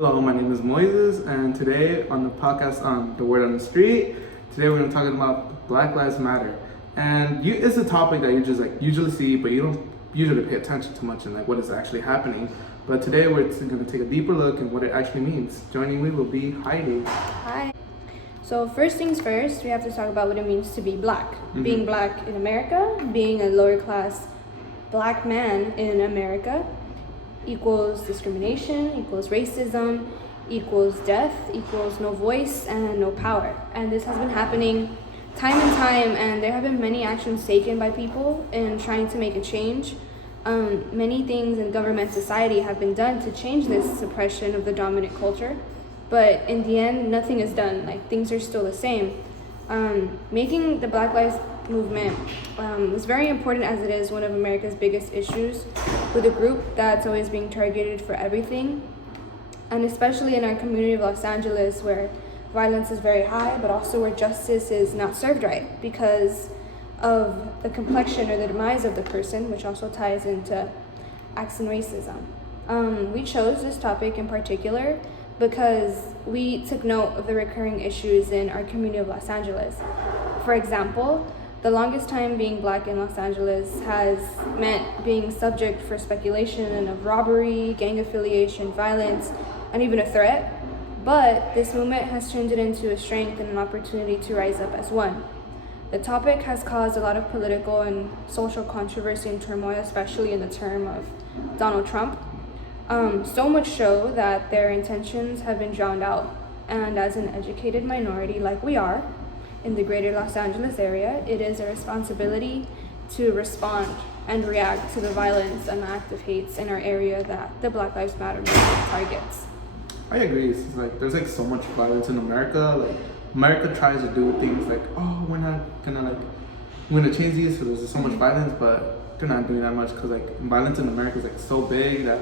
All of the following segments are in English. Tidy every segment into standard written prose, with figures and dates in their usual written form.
Hello, my name is Moises, and today on the podcast on The Word on the Street, today we're going to talk about Black Lives Matter. And it's a topic that you just usually see, but you don't usually pay attention too much in what is actually happening. But today we're going to take a deeper look at what it actually means. Joining me will be Heidi. Hi. So first things first, we have to talk about what it means to be black. Being black in America, being a lower class black man in America equals discrimination, equals racism, equals death, equals no voice and no power. And this has been happening time and time, and there have been many actions taken by people in trying to make a change. Many things in government society have been done to change this suppression of the dominant culture, but in the end, nothing is done. Things are still the same. Making the Black Lives Movement was very important, as it is one of America's biggest issues, with a group that's always being targeted for everything, and especially in our community of Los Angeles, where violence is very high, but also where justice is not served right because of the complexion or the demise of the person, which also ties into acts and racism. We chose this topic in particular because we took note of the recurring issues in our community of Los Angeles. For example, the longest time being black in Los Angeles has meant being subject for speculation of robbery, gang affiliation, violence, and even a threat. But this movement has turned it into a strength and an opportunity to rise up as one. The topic has caused a lot of political and social controversy and turmoil, especially in the term of Donald Trump. So much so that their intentions have been drowned out. And as an educated minority like we are in the greater Los Angeles area, it is a responsibility to respond and react to the violence and the act of hate in our area that the Black Lives Matter movement targets. I agree. It's there's so much violence in America. America tries to do things we're not gonna we're gonna change these, so there's so much violence, but they're not doing that much because violence in America is so big that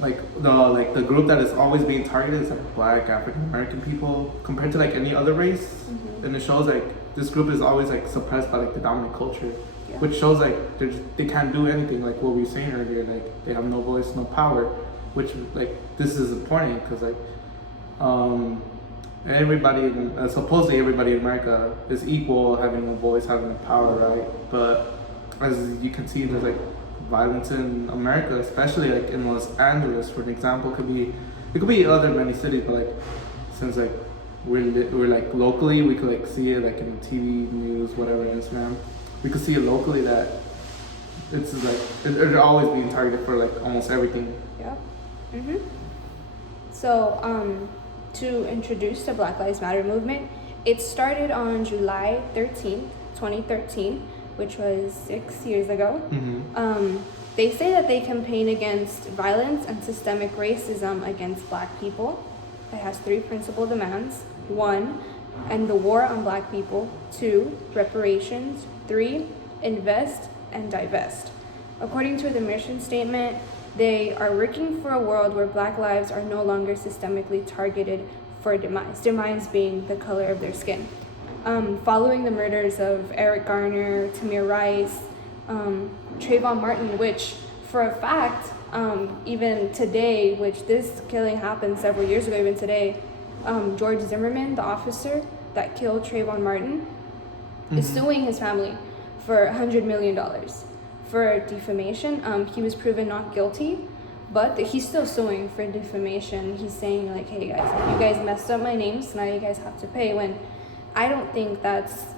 the group that is always being targeted is Black African American people compared to any other race, and it shows this group is always suppressed by the dominant culture, which shows they can't do anything, what we were saying earlier, they have no voice, no power, which this is important because everybody, supposedly everybody in America is equal, having a voice, having a power, right? But as you can see, there's violence in America, especially in Los Angeles. For an example, it could be other many cities, but since we're locally, we could see it in the TV news, whatever, Instagram. We could see it locally that it's they're always being targeted for almost everything. Yeah. So, to introduce the Black Lives Matter movement, it started on July 13th, 2013, which was 6 years ago. They say that they campaign against violence and systemic racism against black people. It has 3 principal demands. 1, end the war on black people. 2, reparations. 3, invest and divest. According to the mission statement, they are working for a world where black lives are no longer systemically targeted for demise being the color of their skin. Following the murders of Eric Garner, Tamir Rice, Trayvon Martin, which for a fact, even today, which this killing happened several years ago, even today, George Zimmerman, the officer that killed Trayvon Martin, is suing his family for $100 million for defamation. He was proven not guilty, but he's still suing for defamation. He's saying hey guys, you guys messed up my name, so now you guys have to pay, when I don't think that's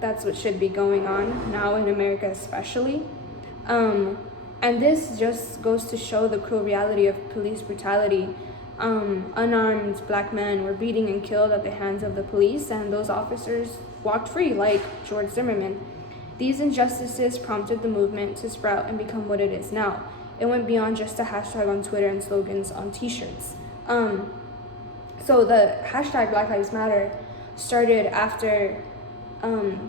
what should be going on now in America, especially. And this just goes to show the cruel reality of police brutality. Unarmed black men were beaten and killed at the hands of the police, and those officers walked free, like George Zimmerman. These injustices prompted the movement to sprout and become what it is now. It went beyond just a hashtag on Twitter and slogans on t-shirts. So the hashtag Black Lives Matter started after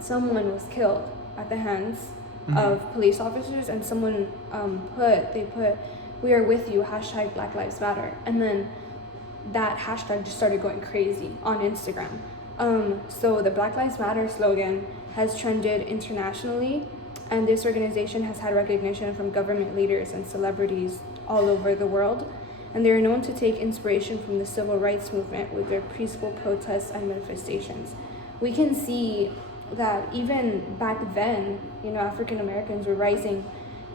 someone was killed at the hands of police officers, and someone put "We are with you" hashtag Black Lives Matter, and then that hashtag just started going crazy on Instagram. So the Black Lives Matter slogan has trended internationally, and this organization has had recognition from government leaders and celebrities all over the world. and they are known to take inspiration from the civil rights movement with their peaceful protests and manifestations. We can see that even back then, African Americans were rising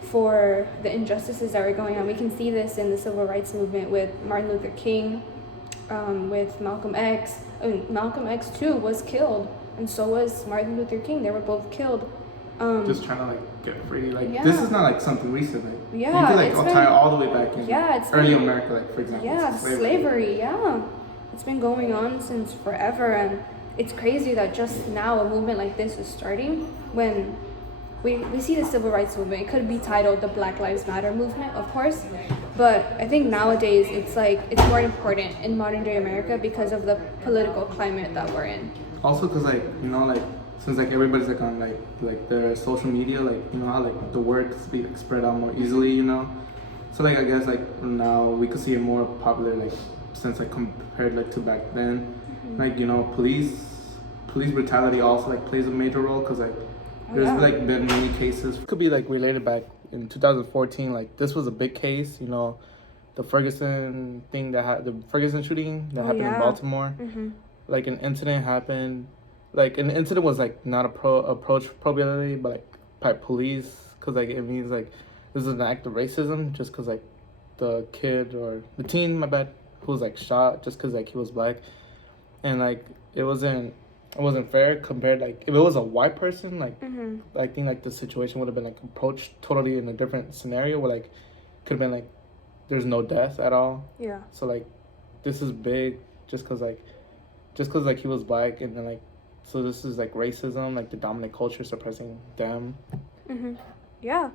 for the injustices that were going on. We can see this in the civil rights movement with Martin Luther King, with Malcolm X. Malcolm X too was killed, and so was Martin Luther King. They were both killed. Just trying to get free. This is not something recent. You could tie it all the way back in. It's early America, for example. Yeah, slavery. Yeah, it's been going on since forever, and it's crazy that just now a movement like this is starting when we see the civil rights movement. It could be titled the Black Lives Matter movement, of course, but I think nowadays it's more important in modern day America because of the political climate that we're in. Also, because since everybody's on their social media, how the word could be spread out more easily, So I guess now we could see it more popular since compared to back then. Mm-hmm. Police brutality also plays a major role because there's been many cases. It could be related back in 2014. This was a big case, the Ferguson thing the Ferguson shooting that happened in Baltimore. Mm-hmm. An incident happened. An incident was not approached appropriately, but by police, because it means this is an act of racism, just because the kid or the teen, my bad, who was shot just because he was black, and it wasn't fair compared if it was a white person mm-hmm. I think the situation would have been approached totally in a different scenario where could have been there's no death at all. Yeah. So this is big just because he was black, and then so this is racism, the dominant culture suppressing them. Mm-hmm. Yeah.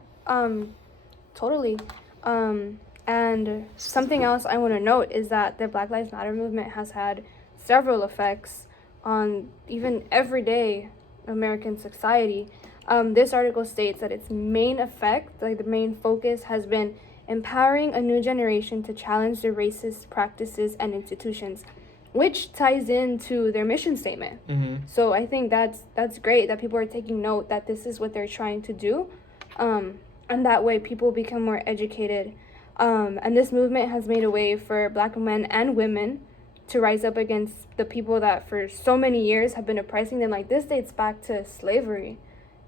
Totally. And something else I want to note is that the Black Lives Matter movement has had several effects on even everyday American society. This article states that its main effect, the main focus, has been empowering a new generation to challenge the racist practices and institutions, which ties into their mission statement. Mm-hmm. So I think that's great that people are taking note that this is what they're trying to do, and that way people become more educated. And this movement has made a way for Black men and women to rise up against the people that for so many years have been oppressing them. This dates back to slavery.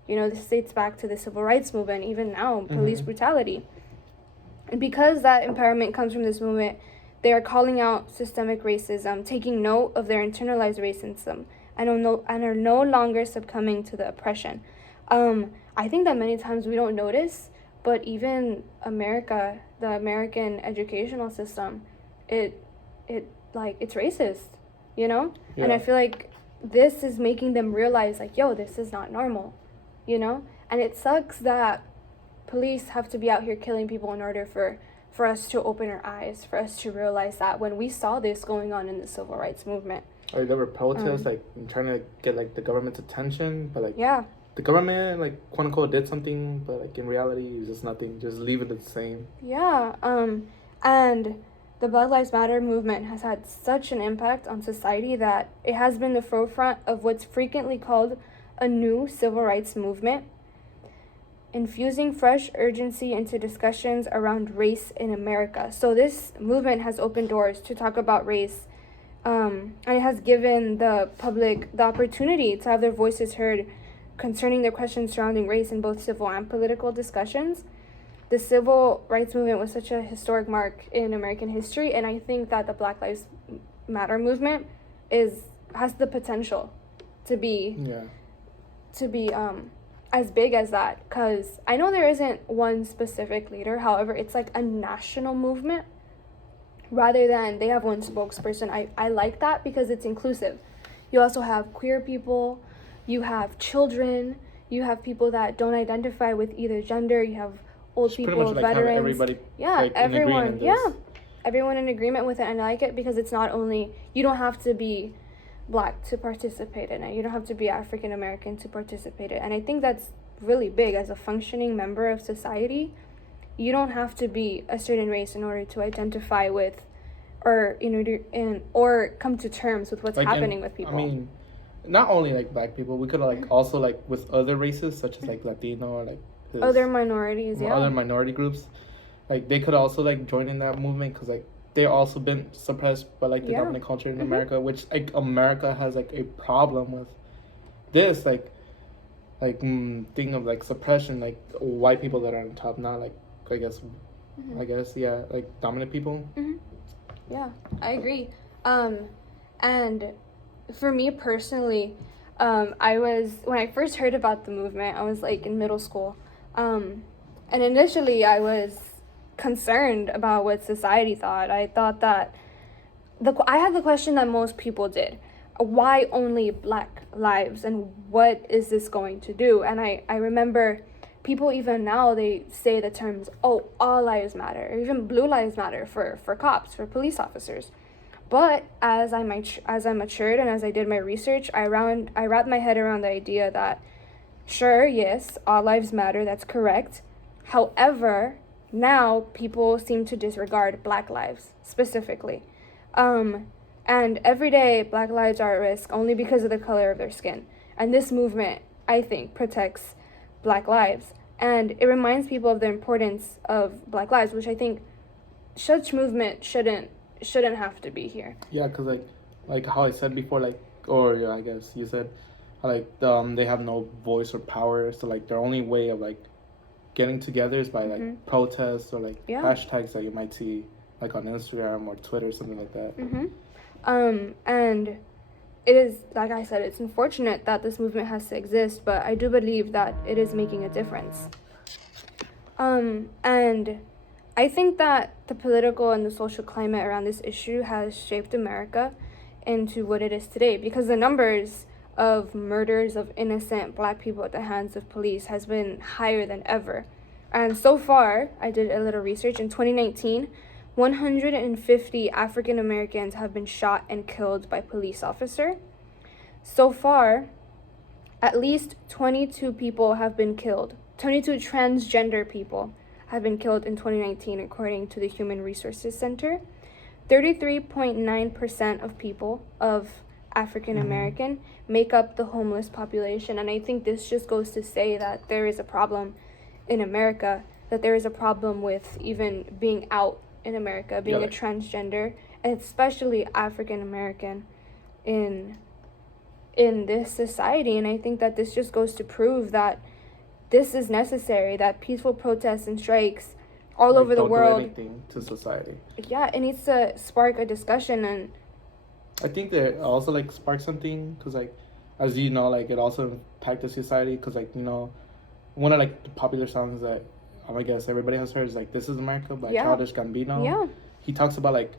This dates back to the civil rights movement, even now, police mm-hmm. brutality. And because that empowerment comes from this movement, they are calling out systemic racism, taking note of their internalized racism, and are no longer succumbing to the oppression. I think that many times we don't notice, but even America, the American educational system, it's racist, Yeah. And I feel this is making them realize this is not normal, And it sucks that police have to be out here killing people in order for us to open our eyes, for us to realize that when we saw this going on in the civil rights movement. There were protests, trying to get, the government's attention, but, yeah. The government, quote unquote, did something, but, in reality, it's just nothing. Just leave it the same. Yeah, and the Black Lives Matter movement has had such an impact on society that it has been the forefront of what's frequently called a new civil rights movement, infusing fresh urgency into discussions around race in America. So this movement has opened doors to talk about race, and it has given the public the opportunity to have their voices heard concerning the questions surrounding race in both civil and political discussions. The civil rights movement was such a historic mark in American history, and I think that the Black Lives Matter movement has the potential to be as big as that, because I know there isn't one specific leader. However, it's a national movement rather than they have one spokesperson. I like that because it's inclusive. You also have queer people, you have children, you have people that don't identify with either gender, you have old Just people, pretty much veterans. Everybody, everyone. Everyone in agreement with it, and I like it because it's not only, you don't have to be Black to participate in it. You don't have to be African American to participate in it. And I think that's really big as a functioning member of society. You don't have to be a certain race in order to identify with or or come to terms with what's happening with people. I mean, not only Black people, we could also with other races such as Latino or other minorities, other minority groups. They could also join in that movement because they also been suppressed by like the Yeah. dominant culture in America, which like America has like a problem with this thing of like suppression, like white people that are on top, not like I guess yeah, like dominant people. Yeah, I agree. And for me personally, I was when I first heard about the movement, I was like in middle school, and initially I was concerned about what society thought. I thought that I had the question that most people did: why only Black lives, and what is this going to do? And I remember people even now, they say the terms, oh, all lives matter, or even blue lives matter for cops, for police officers. But as I matured and as I did my research, I wrapped my head around the idea that, sure, yes, all lives matter, that's correct. However, now people seem to disregard Black lives specifically. And every day, Black lives are at risk only because of the color of their skin. And this movement, I think, protects Black lives. And it reminds people of the importance of Black lives, which I think such movement shouldn't have to be here. Yeah, because like how I said before, like, or yeah, I guess you said, like they have no voice or power, so like their only way of like getting together is by like protests or like hashtags that you might see like on Instagram or Twitter, something like that. And it is, like I said, it's unfortunate that this movement has to exist, but I do believe that it is making a difference. And I think that the political and the social climate around this issue has shaped America into what it is today, because the numbers of murders of innocent Black people at the hands of police has been higher than ever. And so far, I did a little research, in 2019, 150 African Americans have been shot and killed by police officer. So far, at least 22 people have been killed. 22 transgender people have been killed in 2019, according to the Human Resources Center. 33.9% of people of African American make up the homeless population. And I think this just goes to say that there is a problem in America, that there is a problem with even being out in America, being a transgender, and especially African American in this society. And I think that this just goes to prove that this is necessary, that peaceful protests and strikes all over the world do anything to society. Yeah, it needs to spark a discussion. And I think that also like spark something, because like, as you know, like it also impacted society, because like, you know, one of like the popular songs that I guess everybody has heard is like "This Is America" by Childish Gambino. Yeah. He talks about like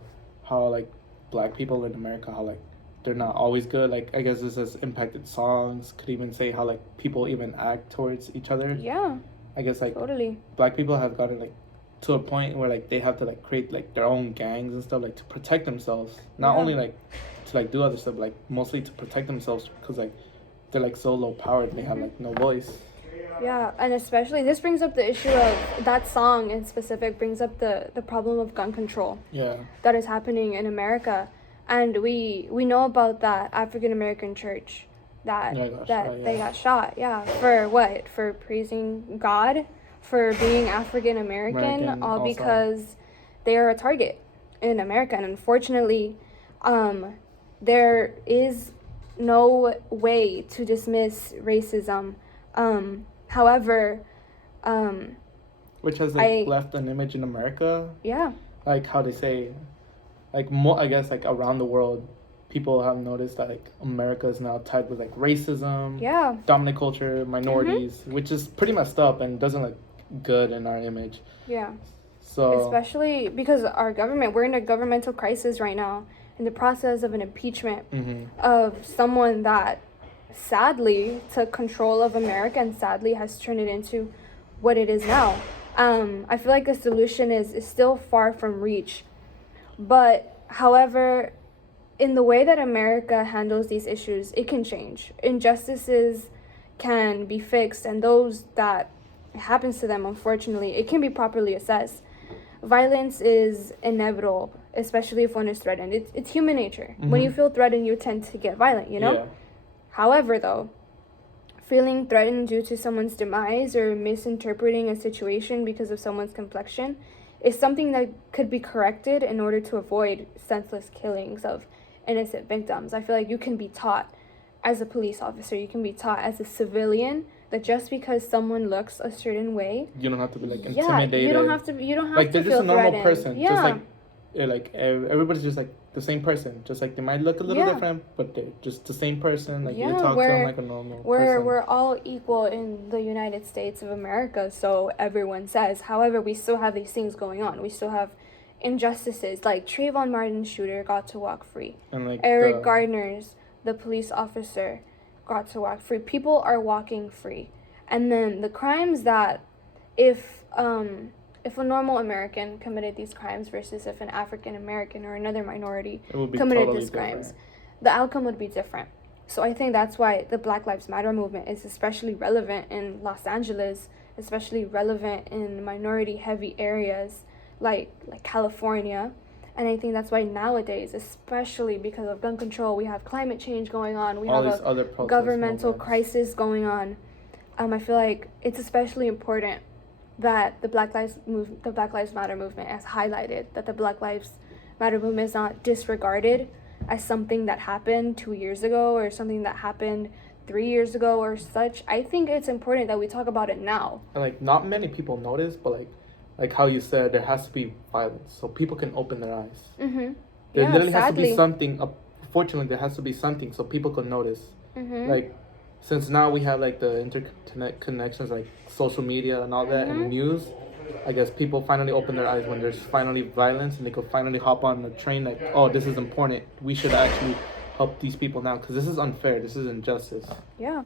how like Black people in America, how like they're not always good. Like I guess this has impacted songs. Could even say how like people even act towards each other. Yeah. I guess like totally. Black people have gotten like to a point where like they have to like create like their own gangs and stuff, like to protect themselves. Not only like to like do other stuff, but, like mostly to protect themselves, because like they're like so low powered, they have like no voice. Yeah, and especially this brings up the issue of that song in specific, brings up the problem of gun control. Yeah. That is happening in America. And we know about that African American church that they got shot. Yeah, for what? For praising God, for being African American, all also because they are a target in America. And unfortunately, there is no way to dismiss racism. However, which has like left an image in America. Yeah. Like how they say, like more, I guess like around the world, people have noticed that like America is now tied with like racism. Yeah. Dominant culture, minorities, which is pretty messed up and doesn't look good in our image. Yeah. So especially because our government, we're in a governmental crisis right now, in the process of an impeachment of someone that sadly took control of America and sadly has turned it into what it is now. I feel like the solution is still far from reach. But however, in the way that America handles these issues, it can change. Injustices can be fixed, and those that happens to them, unfortunately, it can be properly assessed. Violence is inevitable, especially if one is threatened. It's human nature. When you feel threatened, you tend to get violent, you know? Yeah. However, though, feeling threatened due to someone's demise or misinterpreting a situation because of someone's complexion It's something that could be corrected in order to avoid senseless killings of innocent victims. I feel like you can be taught as a police officer, you can be taught as a civilian that just because someone looks a certain way, you don't have to be like intimidated. You don't have to like to they're feel just a normal threatened. person. Yeah. Just like everybody's just like the same person. Just like they might look a little different, but they're just the same person. Like you talk to them like a normal person. We're all equal in the United States of America, so everyone says. However, we still have these things going on. We still have injustices. Like Trayvon Martin's shooter got to walk free. And like Eric Gardner's, the police officer, got to walk free. People are walking free. And then the crimes that if a normal American committed these crimes versus if an African American or another minority committed these crimes, the outcome would be different. So I think that's why the Black Lives Matter movement is especially relevant in Los Angeles, especially relevant in minority heavy areas like California. And I think that's why nowadays, especially because of gun control, we have climate change going on, we have a governmental crisis going on. I feel like it's especially important that the Black Lives Matter movement has highlighted that the Black Lives Matter movement is not disregarded as something that happened 2 years ago or something that happened 3 years ago or such. I think it's important that we talk about it now. And like not many people notice, but like how you said, there has to be violence so people can open their eyes. Mm-hmm. There literally has to be something. Fortunately, there has to be something so people can notice. Mm-hmm. Like since now we have like the internet connections, like social media and all that, and news. I guess people finally open their eyes when there's finally violence, and they could finally hop on the train. Like, oh, this is important. We should actually help these people now because this is unfair. This is injustice. Yeah.